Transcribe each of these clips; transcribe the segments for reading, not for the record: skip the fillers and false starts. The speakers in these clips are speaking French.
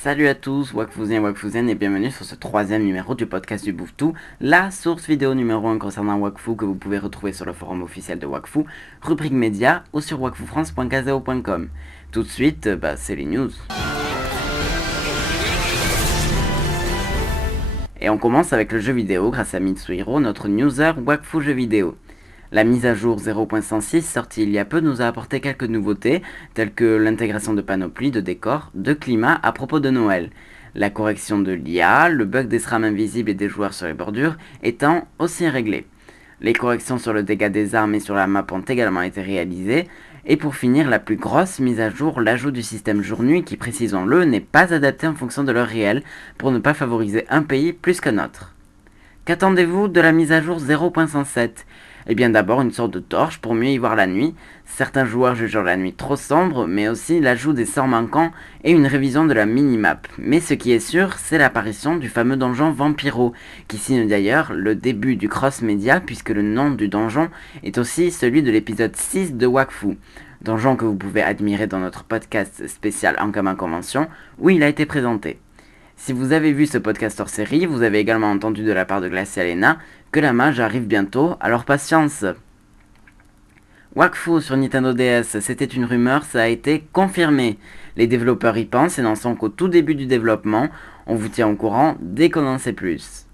Salut à tous, Wakfouzien, Wakfouzienne et bienvenue sur ce troisième numéro du podcast du Bouffe-Tout, la source vidéo numéro 1 concernant Wakfu que vous pouvez retrouver sur le forum officiel de Wakfu, rubrique média ou sur wakfoufrance.kazeo.com. Tout de suite, c'est les news. Et on commence avec le jeu vidéo grâce à Mitsuhiro, notre newser Wakfu jeux vidéo. La mise à jour 0.106 sortie il y a peu nous a apporté quelques nouveautés, telles que l'intégration de panoplies, de décors, de climat à propos de Noël, la correction de l'IA, le bug des SRAM invisibles et des joueurs sur les bordures étant aussi réglé. Les corrections sur le dégât des armes et sur la map ont également été réalisées, et pour finir, la plus grosse mise à jour, l'ajout du système jour-nuit qui, précisons-le, n'est pas adapté en fonction de l'heure réelle pour ne pas favoriser un pays plus qu'un autre. Qu'attendez-vous de la mise à jour 0.107 ? Eh bien d'abord une sorte de torche pour mieux y voir la nuit. Certains joueurs jugent la nuit trop sombre, mais aussi l'ajout des sorts manquants et une révision de la minimap. Mais ce qui est sûr, c'est l'apparition du fameux donjon Vampiro, qui signe d'ailleurs le début du cross-média puisque le nom du donjon est aussi celui de l'épisode 6 de Wakfu. Donjon que vous pouvez admirer dans notre podcast spécial Ankama Convention, où il a été présenté. Si vous avez vu ce podcast hors série, vous avez également entendu de la part de Glacialena que la mage arrive bientôt, alors patience. Wakfu sur Nintendo DS, c'était une rumeur, ça a été confirmé. Les développeurs y pensent et n'en sont qu'au tout début du développement, on vous tient au courant dès qu'on en sait plus.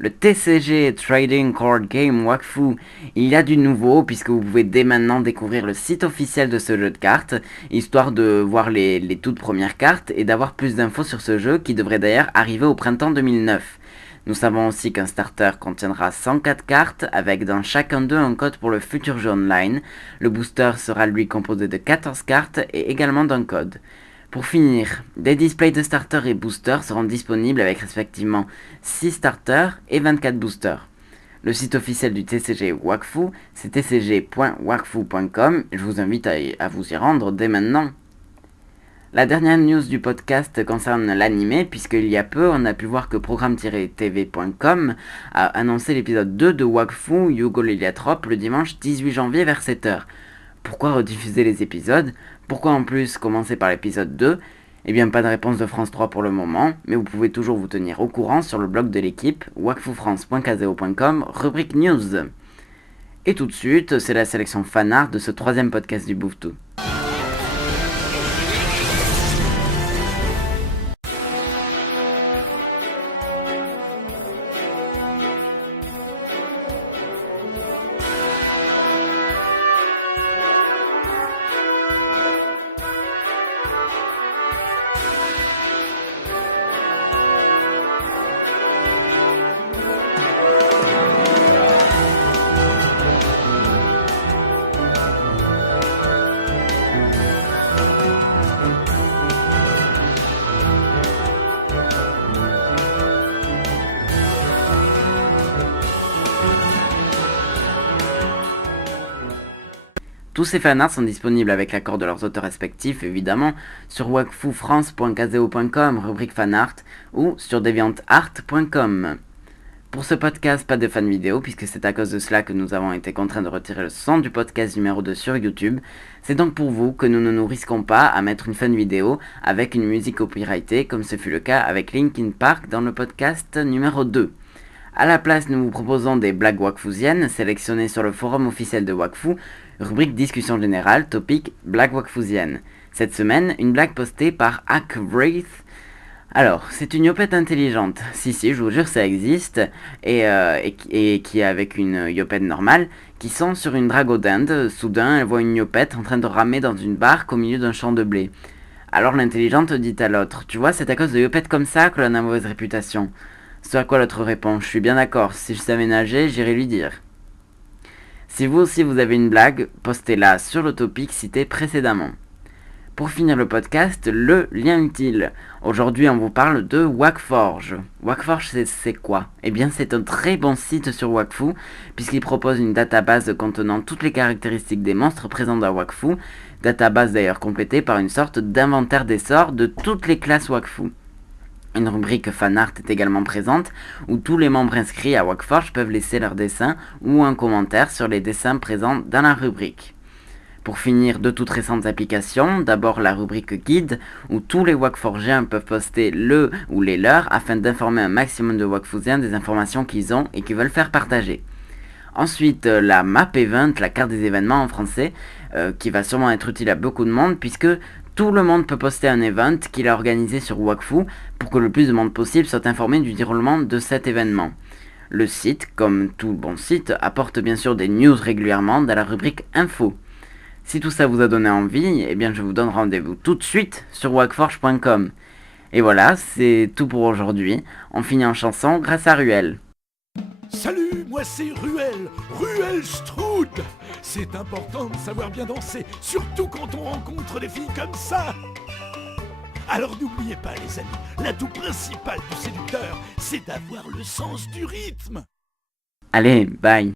Le TCG Trading Card Game Wakfu, il y a du nouveau puisque vous pouvez dès maintenant découvrir le site officiel de ce jeu de cartes, histoire de voir les toutes premières cartes et d'avoir plus d'infos sur ce jeu qui devrait d'ailleurs arriver au printemps 2009. Nous savons aussi qu'un starter contiendra 104 cartes avec dans chacun d'eux un code pour le futur jeu online. Le booster sera lui composé de 14 cartes et également d'un code. Pour finir, des displays de starters et boosters seront disponibles avec respectivement 6 starters et 24 boosters. Le site officiel du TCG Wakfu, c'est tcg.wakfu.com, je vous invite à vous y rendre dès maintenant. La dernière news du podcast concerne l'anime, puisqu'il y a peu, on a pu voir que programme-tv.com a annoncé l'épisode 2 de Wakfu Yugo Liliatrope le dimanche 18 janvier vers 7h. Pourquoi rediffuser les épisodes ? Pourquoi en plus commencer par l'épisode 2 ? Eh bien pas de réponse de France 3 pour le moment, mais vous pouvez toujours vous tenir au courant sur le blog de l'équipe, wakfoufrance.kazeo.com, rubrique news. Et tout de suite, c'est la sélection fanart de ce troisième podcast du Bouffe-Tout. Tous ces fanarts sont disponibles avec l'accord de leurs auteurs respectifs, évidemment, sur wakfoufrance.kazeo.com, rubrique fanart, ou sur deviantart.com. Pour ce podcast, pas de fan vidéo, puisque c'est à cause de cela que nous avons été contraints de retirer le son du podcast numéro 2 sur YouTube. C'est donc pour vous que nous ne nous risquons pas à mettre une fan vidéo avec une musique copyrightée, comme ce fut le cas avec Linkin Park dans le podcast numéro 2. A la place, nous vous proposons des blagues wakfouziennes sélectionnées sur le forum officiel de Wakfu, rubrique discussion générale, topic blague wakfouzienne. Cette semaine, une blague postée par Hack-Wraith. Alors, c'est une yopette intelligente. Si, je vous jure, ça existe. Et qui est avec une yopette normale, qui sont sur une drague aux dindes. Soudain, elle voit une yopette en train de ramer dans une barque au milieu d'un champ de blé. Alors l'intelligente dit à l'autre, tu vois, c'est à cause de yopettes comme ça que l'on a mauvaise réputation. Ce à quoi l'autre répond, je suis bien d'accord, si je savais nager, j'irais lui dire. Si vous aussi vous avez une blague, postez-la sur le topic cité précédemment. Pour finir le podcast, le lien utile. Aujourd'hui on vous parle de Wakforge. Wakforge c'est quoi ? Eh bien c'est un très bon site sur Wakfu, puisqu'il propose une database contenant toutes les caractéristiques des monstres présents dans Wakfu, database d'ailleurs complétée par une sorte d'inventaire des sorts de toutes les classes Wakfu. Une rubrique fanart est également présente, où tous les membres inscrits à Wakforge peuvent laisser leur dessin ou un commentaire sur les dessins présents dans la rubrique. Pour finir, de toutes récentes applications, d'abord la rubrique guide, où tous les Wak4giens peuvent poster le ou les leurs afin d'informer un maximum de Wakfusiens des informations qu'ils ont et qu'ils veulent faire partager. Ensuite, la map event, la carte des événements en français, qui va sûrement être utile à beaucoup de monde puisque tout le monde peut poster un event qu'il a organisé sur Wakfu pour que le plus de monde possible soit informé du déroulement de cet événement. Le site, comme tout bon site, apporte bien sûr des news régulièrement dans la rubrique info. Si tout ça vous a donné envie, eh bien je vous donne rendez-vous tout de suite sur wakforge.com. Et voilà, c'est tout pour aujourd'hui. On finit en chanson grâce à Ruel. Salut, moi c'est Ruel, Ruel Stroud. C'est important de savoir bien danser, surtout quand on rencontre des filles comme ça. Alors n'oubliez pas les amis, l'atout principal du séducteur, c'est d'avoir le sens du rythme. Allez, bye.